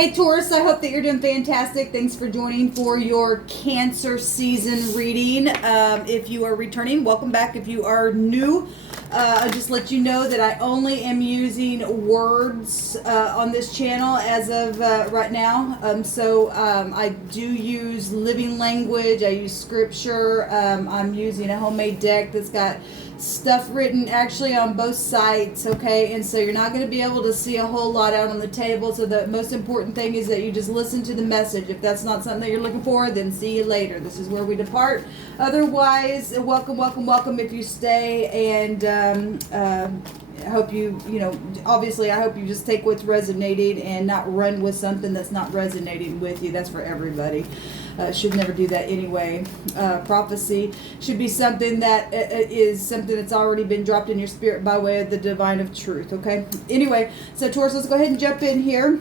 Hey Taurus, I hope that you're doing fantastic. Thanks for joining for your Cancer season reading. If you are returning, welcome back. If you are new, I'll just let you know that I only am using words on this channel as of right now. I do use living language. I use scripture. I'm using a homemade deck that's got stuff written actually on both sides, okay? And so you're not going to be able to see a whole lot out on the table. So the most important thing is that you just listen to the message. If that's not something that you're looking for, then see you later. This is where we depart. Otherwise, welcome, welcome, welcome if you stay. And I hope obviously I hope you just take what's resonating and not run with something that's not resonating with you. That's for everybody. Should never do that anyway. Prophecy should be something that is something that's already been dropped in your spirit by way of the divine of truth, okay? Anyway, so Taurus, let's go ahead and jump in here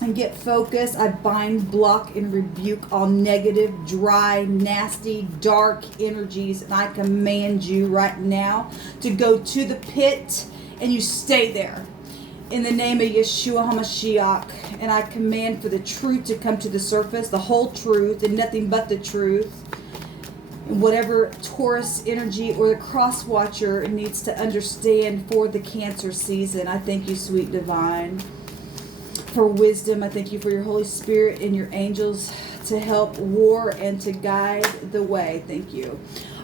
and get focused. I bind, block, and rebuke all negative, dry, nasty, dark energies, and I command you right now to go to the pit, and you stay there. In the name of Yeshua HaMashiach, and I command for the truth to come to the surface, the whole truth, and nothing but the truth. And whatever Taurus energy or the cross watcher needs to understand for the Cancer season, I thank you, sweet divine, for wisdom. I thank you for your Holy Spirit and your angels to help war and to guide the way. Thank you.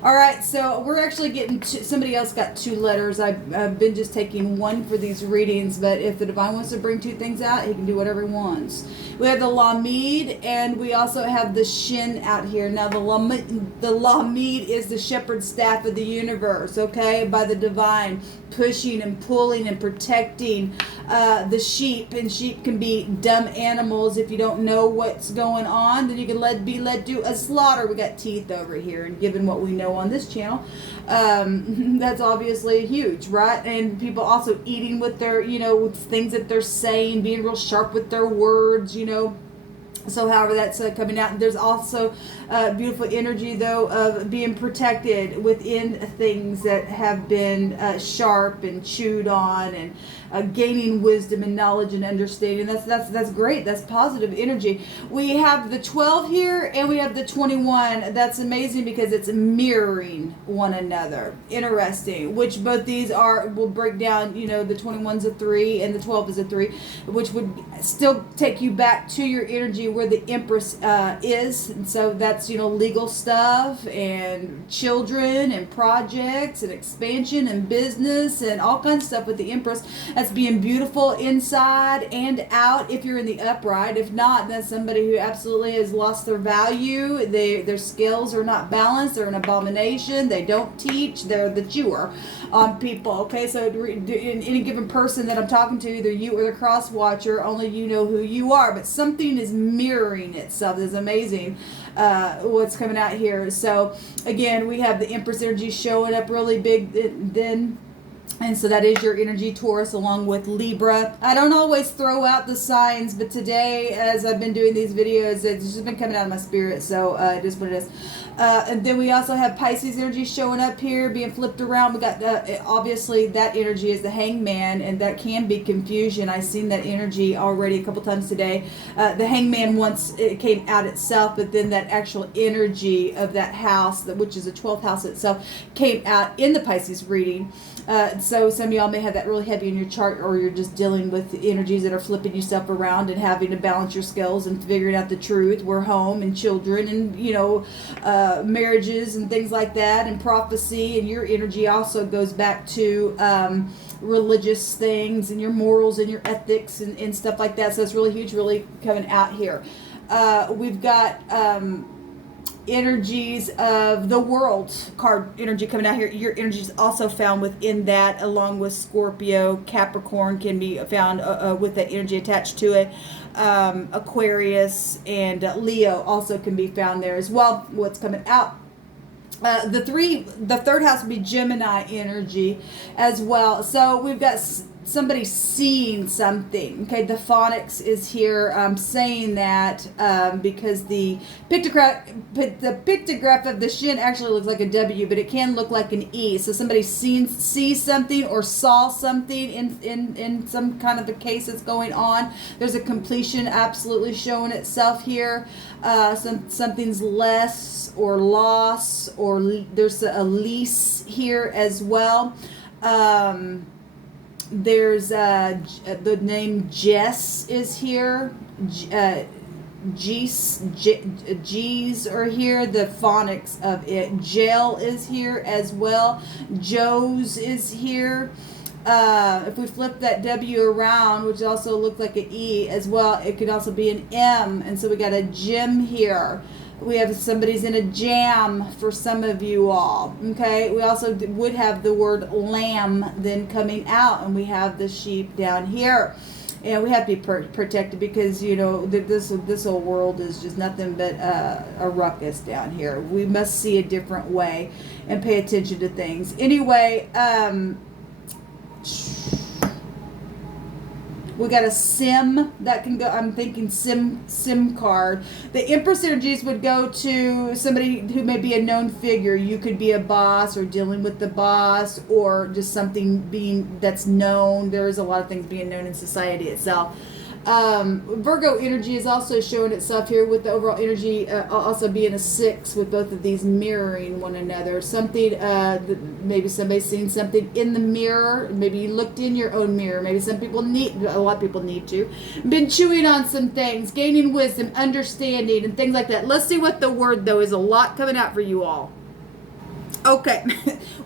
All right, so we're actually getting somebody else got 2 letters. I've been just taking one for these readings, but if the divine wants to bring 2 things out, he can do whatever he wants. We have the Lamid, and we also have the Shin out here. Now, the Lamid is the shepherd staff of the universe, okay, by the divine, pushing and pulling and protecting the sheep. And sheep can be dumb animals. If you don't know what's going on, then you can be led to a slaughter. We got teeth over here, and given what we know on this channel, that's obviously huge, right? And people also eating with their, with things that they're saying, being real sharp with their words, So however that's coming out. There's also beautiful energy, though, of being protected within things that have been sharp and chewed on, and gaining wisdom and knowledge and understanding. That's great. That's positive energy. We have the 12 here, and we have the 21. That's amazing because it's mirroring one another. Interesting. Which both these will break down. The 21's a 3 and the 12 is a 3, which would still take you back to your energy where the Empress is. And so that's legal stuff and children and projects and expansion and business and all kinds of stuff with the Empress. That's being beautiful inside and out if you're in the upright. If not, that's somebody who absolutely has lost their value. Their skills are not balanced. They're an abomination. They don't teach. They're the chewer on people. Okay, so in any given person that I'm talking to, either you or the cross watcher, only you know who you are. But something is mirroring itself. It's amazing what's coming out here. So again, we have the Empress energy showing up really big then. And so that is your energy, Taurus, along with Libra. I don't always throw out the signs, but today, as I've been doing these videos, it's just been coming out of my spirit, so it is what it is. And then we also have Pisces energy showing up here, being flipped around. We got, obviously, that energy is the Hangman, and that can be confusion. I've seen that energy already a couple times today. The Hangman once it came out itself, but then that actual energy of that house, which is the 12th house itself, came out in the Pisces reading. So some of y'all may have that really heavy in your chart, or you're just dealing with energies that are flipping yourself around and having to balance your skills and figuring out the truth. We're home and children and, marriages and things like that, and prophecy. And your energy also goes back to religious things and your morals and your ethics and stuff like that. So it's really huge, really coming out here. We've got energies of the world card energy coming out here. Your energy is also found within that, along with Scorpio. Capricorn can be found with that energy attached to it. Aquarius and Leo also can be found there as well. What's coming out? The third house would be Gemini energy as well. So we've got somebody seeing something. Okay, the phonics is here saying that because the pictograph of the shin actually looks like a W, but it can look like an E. So somebody sees something or saw something in some kind of a case that's going on. There's a completion absolutely showing itself here. Something's less or loss, or there's a lease here as well. There's the name Jess is here. G's are here. The phonics of it. Jail is here as well. Joe's is here. If we flip that W around, which also looked like an E as well, it could also be an M. And so we got a gym here. We have somebody's in a jam for some of you all. Okay, we also would have the word lamb then coming out, and we have the sheep down here. And we have to be protected because, you know, this whole world is just nothing but a ruckus down here. We must see a different way and pay attention to things. Anyway, we got a SIM that can go. I'm thinking SIM card. The Empress energies would go to somebody who may be a known figure. You could be a boss or dealing with the boss, or just something being that's known. There's a lot of things being known in society itself. Virgo energy is also showing itself here with the overall energy also being a 6, with both of these mirroring one another. Something, maybe somebody's seen something in the mirror. Maybe you looked in your own mirror. Maybe a lot of people need to. Been chewing on some things, gaining wisdom, understanding, and things like that. Let's see what the word, though, is a lot coming out for you all. Okay,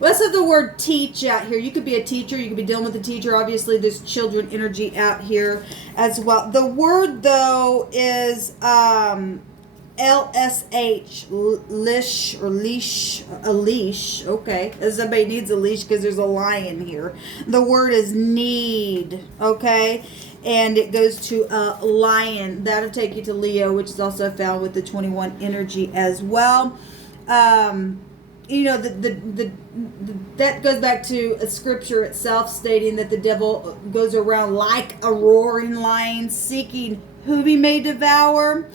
let's have the word teach out here. You could be a teacher. You could be dealing with a teacher. Obviously, there's children energy out here as well. The word, though, is LSH, leash or leash, a leash. Okay, somebody needs a leash because there's a lion here. The word is need. Okay, and it goes to a lion. That'll take you to Leo, which is also found with the 21 energy as well. You know, that goes back to a scripture itself stating that the devil goes around like a roaring lion seeking whom he may devour.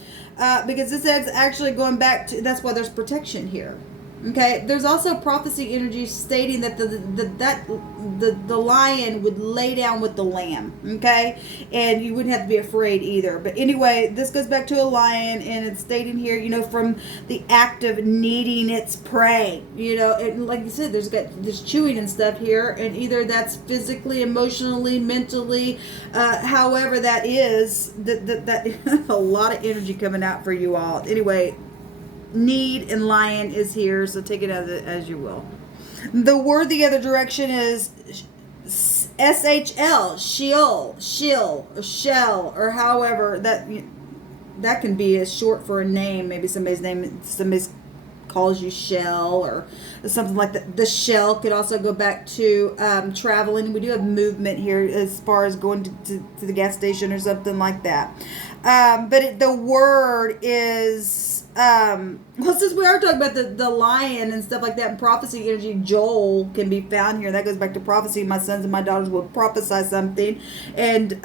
Because this is actually going back to, that's why there's protection here. Okay, there's also prophecy energy stating that the lion would lay down with the lamb. Okay, and you wouldn't have to be afraid either. But anyway, this goes back to a lion, and it's stating here, you know, from the act of needing its prey. You know, and like you said, there's chewing and stuff here, and either that's physically, emotionally, mentally, however that is. That a lot of energy coming out for you all. Anyway. Need and lion is here, so take it as you will. The word the other direction is SHL, shill, or shell, or however that can be as short for a name. Maybe somebody calls you Shell or something like that. The shell could also go back to traveling. We do have movement here as far as going to the gas station or something like that. But the word is well, since we are talking about the lion and stuff like that, and prophecy energy, Joel can be found here. That goes back to prophecy. My sons and my daughters will prophesy something. And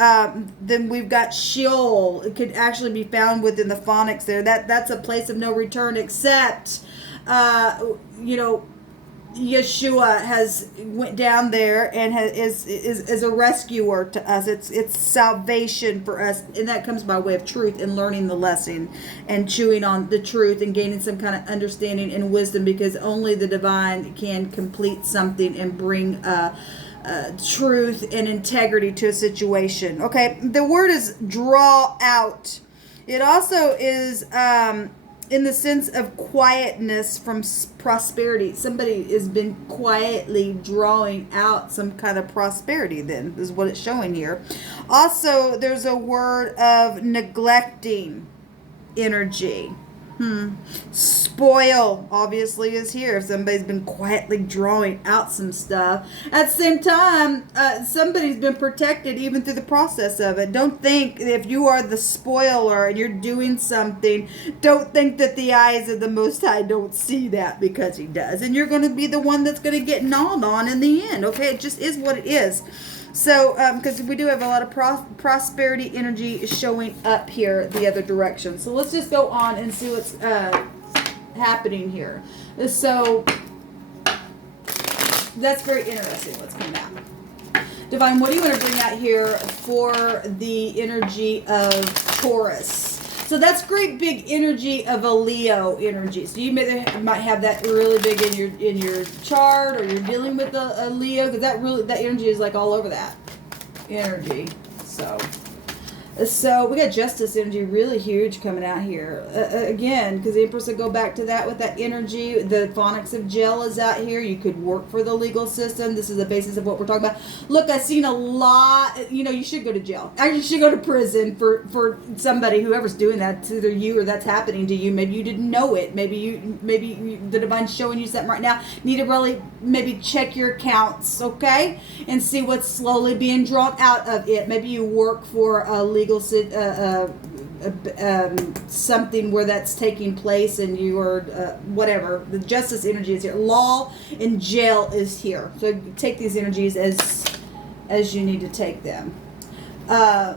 then we've got Sheol. It could actually be found within the phonics there. That's a place of no return, except you know, Yeshua has went down there and is a rescuer to us. It's salvation for us, and that comes by way of truth and learning the lesson and chewing on the truth and gaining some kind of understanding and wisdom, because only the divine can complete something and bring truth and integrity to a situation. Okay, the word is draw out. It also is in the sense of quietness from prosperity. Somebody has been quietly drawing out some kind of prosperity, then, is what it's showing here. Also, there's a word of neglecting energy. Spoil obviously is here. If somebody's been quietly drawing out some stuff. At the same time, somebody's been protected even through the process of it. Don't think if you are the spoiler and you're doing something, don't think that the eyes of the Most High don't see that, because He does. And you're going to be the one that's going to get gnawed on in the end. Okay, it just is what it is. So, because we do have a lot of prosperity energy showing up here the other direction. So let's just go on and see what's happening here. So that's very interesting what's coming out. Divine, what do you want to bring out here for the energy of Taurus? So that's great big energy of a Leo energy. So you might have that really big in your chart, or you're dealing with a Leo, because that energy is like all over that energy. So we got justice energy really huge coming out here. Again, because the Empress would go back to that with that energy. The phonics of jail is out here. You could work for the legal system. This is the basis of what we're talking about. Look, I've seen a lot. You should go to jail. Actually, you should go to prison for somebody, whoever's doing that. It's either you or that's happening to you. Maybe you didn't know it. Maybe the Divine's showing you something right now. Need to really maybe check your accounts, okay? And see what's slowly being drawn out of it. Maybe you work for a legal something where that's taking place, and you are whatever. The justice energy is here. Law and jail is here. So take these energies as you need to take them.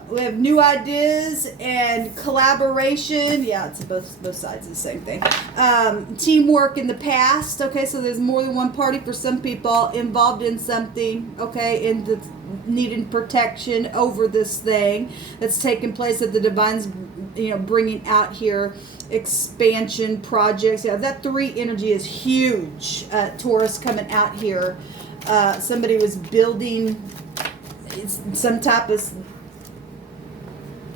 We have new ideas and collaboration. Yeah, it's both sides of the same thing. Teamwork in the past. Okay, so there's more than one party for some people involved in something. Okay, and the needing protection over this thing that's taking place that the Divine's bringing out here. Expansion projects. Yeah, that 3 energy is huge. Taurus coming out here. Somebody was building some type of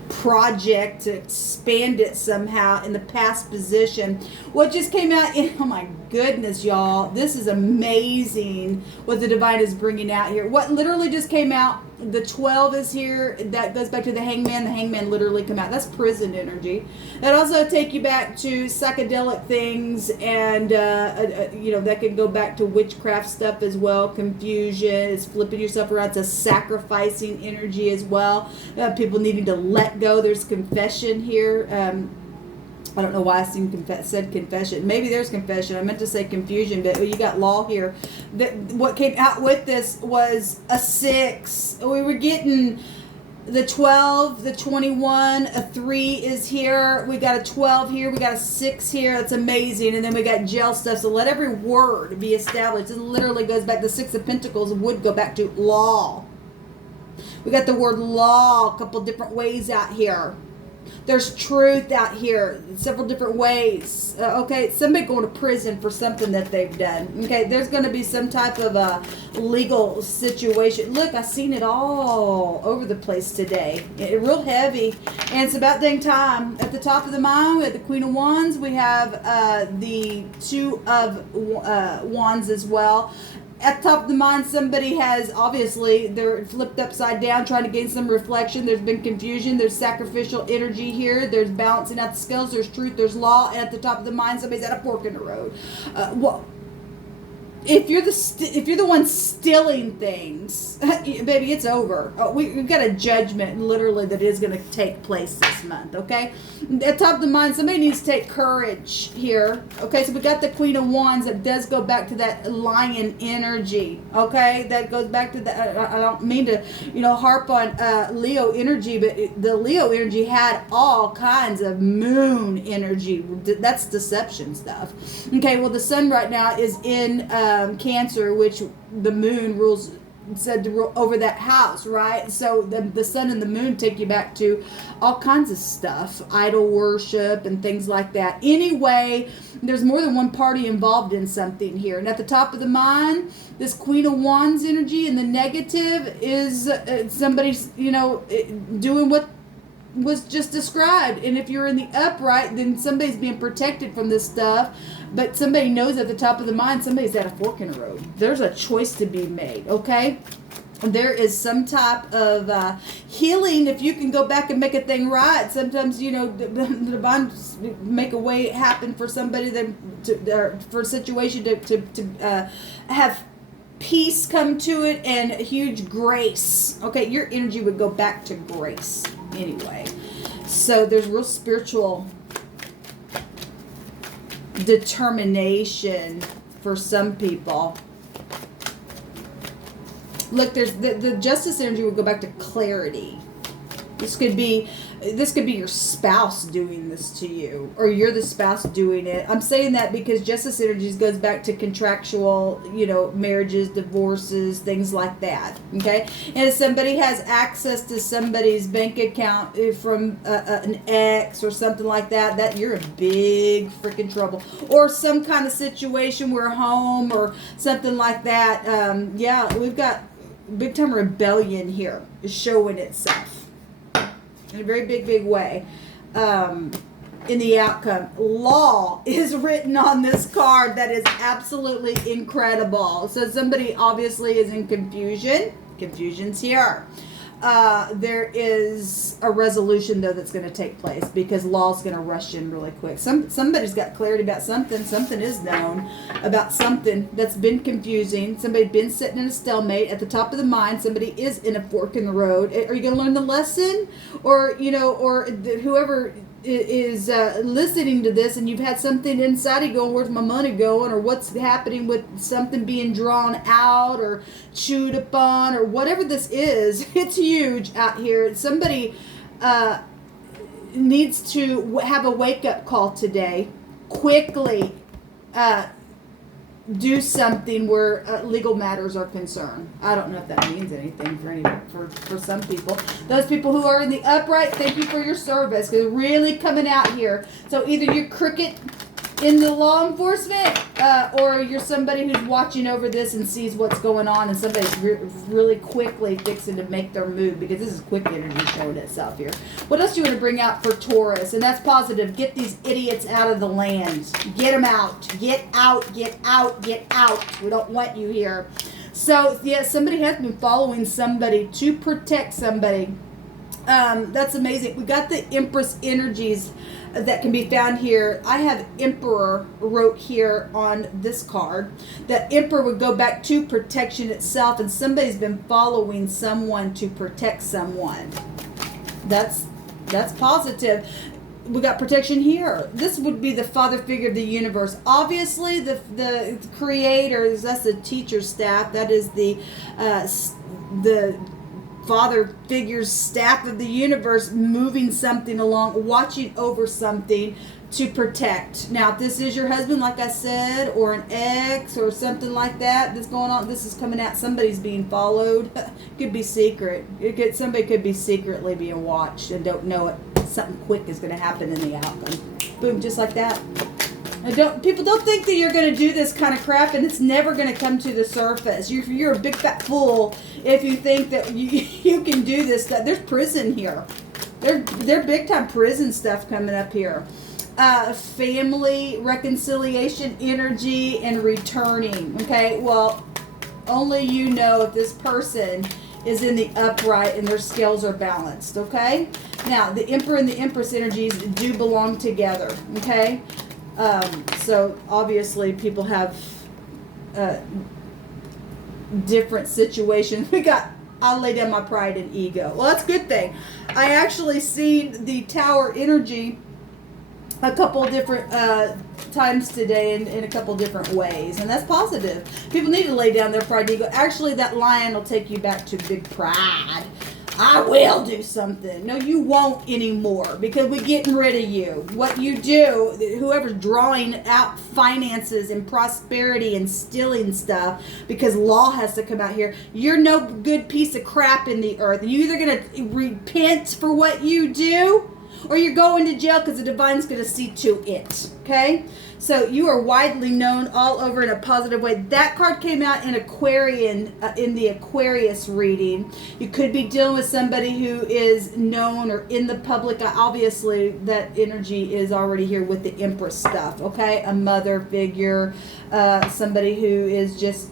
project to expand it somehow in the past position. What just came out oh my goodness, y'all, this is amazing what the Divine is bringing out here. What literally just came out, the 12 is here. That goes back to the Hangman. The Hangman literally come out. That's prison energy. That also take you back to psychedelic things, and that can go back to witchcraft stuff as well. Confusion. It's flipping yourself around. It's a sacrificing energy as well. People needing to let go. There's confession here. I don't know why I said confession. Maybe there's confession. I meant to say confusion, but you got law here. What came out with this was a 6. We were getting the 12, the 21, a 3 is here. We got a 12 here. We got a 6 here. That's amazing. And then we got jail stuff. So let every word be established. It literally goes back. The 6 of Pentacles would go back to law. We got the word law a couple different ways out here. There's truth out here, several different ways. Okay, somebody going to prison for something that they've done. Okay, there's going to be some type of a legal situation. Look, I've seen it all over the place today. Real heavy, and it's about dang time. At the top of the mind, we have the Queen of Wands. We have the 2 of Wands as well. At the top of the mind, somebody has, obviously, they're flipped upside down, trying to gain some reflection. There's been confusion. There's sacrificial energy here. There's balancing out the scales. There's truth. There's law. And at the top of the mind, somebody's at a fork in the road. If you're the one stealing things, baby, it's over. We've got a judgment, literally, that is going to take place this month, okay? At top of the mind, somebody needs to take courage here, okay? So we got the Queen of Wands. That does go back to that lion energy, okay? That goes back to that. I don't mean to, harp on Leo energy, but the Leo energy had all kinds of moon energy. That's deception stuff. Okay, well, the sun right now is in Cancer, which the moon said to rule over that house, right? So the sun and the moon take you back to all kinds of stuff, idol worship and things like that. Anyway, there's more than one party involved in something here. And at the top of the mind, this Queen of Wands energy, and the negative is somebody's, doing what was just described. And if you're in the upright, then somebody's being protected from this stuff. But somebody knows at the top of the mind, somebody's at a fork in the road. There's a choice to be made, okay? There is some type of healing if you can go back and make a thing right. Sometimes, the divine make a way happen for somebody for a situation to have peace come to it and huge grace. Okay, your energy would go back to grace anyway. So there's real spiritual determination for some people. Look, there's the justice energy would go back to clarity. This could be your spouse doing this to you, or you're the spouse doing it. I'm saying that because justice energies goes back to contractual, marriages, divorces, things like that. Okay, and if somebody has access to somebody's bank account from an ex or something like that, that you're in big freaking trouble. Or some kind of situation where home or something like that. We've got big time rebellion here is showing itself in a very big way in the outcome. Law is written on this card. That is absolutely incredible. So somebody obviously is in confusion. Confusion's here. There is a resolution, though, that's going to take place because law's going to rush in really quick. Somebody's got clarity about something. Something is known about something that's been confusing. Somebody's been sitting in a stalemate at the top of the mind. Somebody is in a fork in the road. Are you going to learn the lesson? Or whoever is listening to this and you've had something inside you going, where's my money going, or what's happening with something being drawn out or chewed upon, or whatever this is, it's huge out here. Somebody needs to have a wake-up call today, quickly do something where legal matters are concerned. I don't know if that means anything for some people. Those people who are in the upright, thank you for your service, because really coming out here. So either you're crooked in the law enforcement, or you're somebody who's watching over this and sees what's going on, and somebody's really quickly fixing to make their move, because this is quick energy showing itself here. What else do you want to bring out for Taurus? And that's positive. Get these idiots out of the land. Get them out. Get out. Get out. Get out. We don't want you here. So, yeah, somebody has been following somebody to protect somebody. That's amazing. We got the Empress energies that can be found here. I have Emperor wrote here on this card. That Emperor would go back to protection itself, and somebody's been following someone to protect someone. That's positive. We got protection here. This would be the father figure of the universe. Obviously, the creators, that's the teacher staff. That is the father figure's staff of the universe, moving something along, watching over something to protect. Now, if this is your husband, like I said, or an ex or something like that that's going on, this is coming out, somebody's being followed. Could be secret. Somebody could be secretly being watched and don't know it. Something quick is going to happen in the outcome. Boom, just like that. People don't think that you're going to do this kind of crap, and it's never going to come to the surface. You're a big fat fool if you think that you can do this stuff. There's prison here. They're big time prison stuff coming up here. Family reconciliation energy and returning. Okay, well, only you know if this person is in the upright and their scales are balanced. Okay, now the Emperor and the Empress energies do belong together. Okay. So obviously people have different situations. I'll lay down my pride and ego. Well, that's a good thing. I actually seen the Tower energy a couple different times today in a couple different ways, and that's positive. People need to lay down their pride and ego. Actually, that lion will take you back to big pride. I will do something. No, you won't anymore, because we're getting rid of you. What you do, whoever's drawing out finances and prosperity and stealing stuff, because law has to come out here, you're no good piece of crap in the earth. And you're either going to repent for what you do, or you're going to jail, because the divine's going to see to it. Okay? So you are widely known all over in a positive way. That card came out in Aquarian, in the Aquarius reading. You could be dealing with somebody who is known or in the public. Obviously, that energy is already here with the Empress stuff. Okay, a mother figure, somebody who is just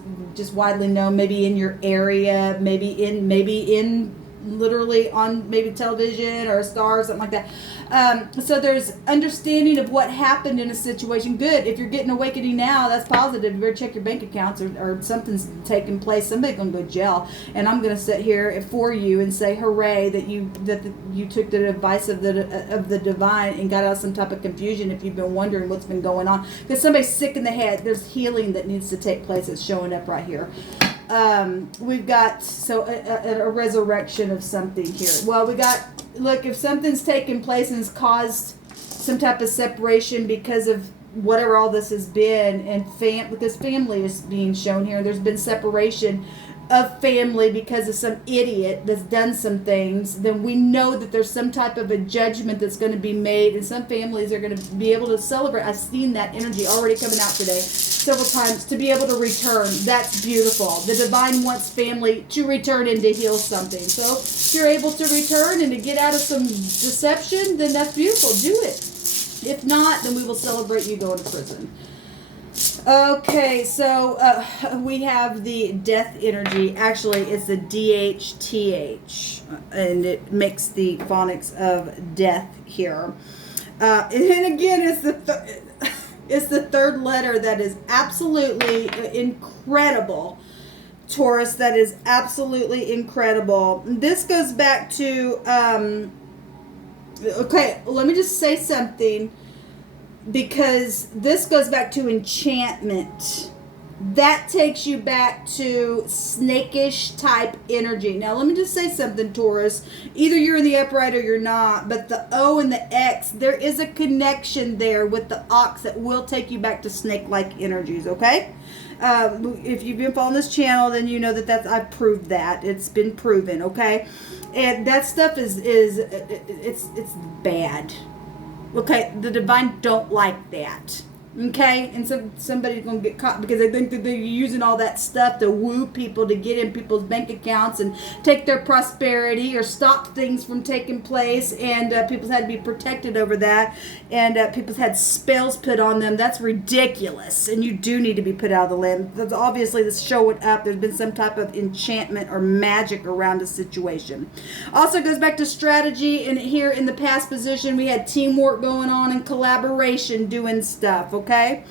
widely known, maybe in your area, maybe in literally on maybe television or a star or something like that. So there's understanding of what happened in a situation. Good. If you're getting awakening now, that's positive. You better check your bank accounts, or something's taking place. Somebody's going to go to jail. And I'm going to sit here for you and say, hooray, that you took the advice of the divine and got out of some type of confusion if you've been wondering what's been going on. Because somebody's sick in the head. There's healing that needs to take place. It's showing up right here. we've got a resurrection of something here. Well, we got, look, if something's taken place and has caused some type of separation because of whatever all this has been, and because family is being shown here, there's been separation of family because of some idiot that's done some things, then we know that there's some type of a judgment that's going to be made, and some families are going to be able to celebrate. I've seen that energy already coming out today several times, to be able to return. That's beautiful. The divine wants family to return and to heal something. So if you're able to return and to get out of some deception, then that's beautiful. Do it. If not, then we will celebrate you going to prison. Okay, so we have the death energy. Actually, it's the DHTH, and it makes the phonics of death here. And again, it's the third letter that is absolutely incredible. Taurus, that is absolutely incredible. This goes back to, okay, let me just say something, because this goes back to enchantment. That takes you back to snakish type energy. Now, let me just say something, Taurus. Either you're in the upright or you're not, but the O and the X, there is a connection there with the ox that will take you back to snake-like energies, okay? If you've been following this channel, then you know that I've proved that. It's been proven, okay? And that stuff it's bad. Okay, the divine don't like that. Okay, and so somebody's gonna get caught because they think that they're using all that stuff to woo people to get in people's bank accounts and take their prosperity or stop things from taking place, and people's had to be protected over that, and people's had spells put on them. That's ridiculous, and you do need to be put out of the land. That's obviously this showing up. There's been some type of enchantment or magic around a situation. Also goes back to strategy, and here in the past position we had teamwork going on and collaboration doing stuff. Okay,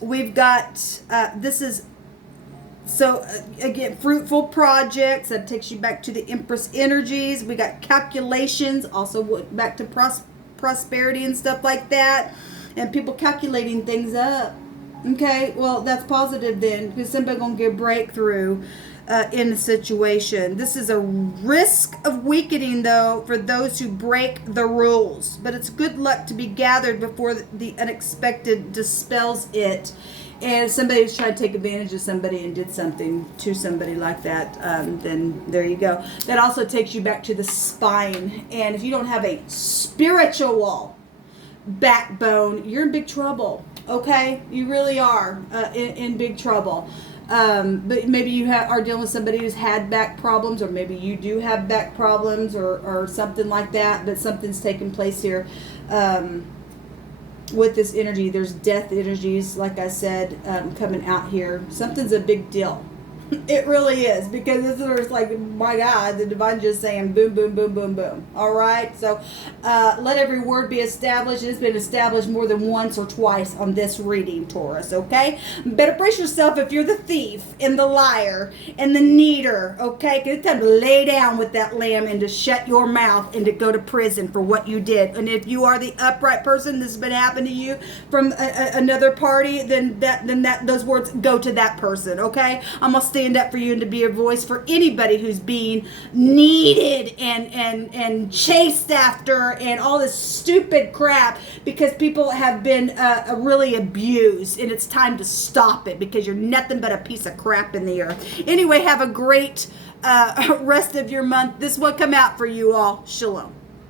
we've got, this is, so again, fruitful projects. That takes you back to the Empress energies. We got calculations, also back to prosperity and stuff like that, and people calculating things up. Okay, well, that's positive then, because somebody's going to get a breakthrough in the situation. This is a risk of weakening, though, for those who break the rules. But it's good luck to be gathered before the unexpected dispels it. And if somebody's trying to take advantage of somebody and did something to somebody like that, then there you go. That also takes you back to the spine. And if you don't have a spiritual backbone, you're in big trouble. Okay? You really are in big trouble. But maybe you are dealing with somebody who's had back problems, or maybe you do have back problems, or something like that, but something's taking place here with this energy. There's death energies, like I said, coming out here. Something's a big deal. It really is, because this is like, my God, the divine just saying boom, boom, boom, boom, boom. All right, so let every word be established. It's been established more than once or twice on this reading, Taurus, okay? Better brace yourself if you're the thief and the liar and the needer, okay? Because it's time to lay down with that lamb and to shut your mouth and to go to prison for what you did. And if you are the upright person, this has been happening to you from another party, then those words go to that person, okay? I'm going to stand up for you and to be a voice for anybody who's being needed and chased after and all this stupid crap, because people have been really abused, and it's time to stop it, because you're nothing but a piece of crap in the earth. Anyway, have a great rest of your month. This will come out for you all. Shalom.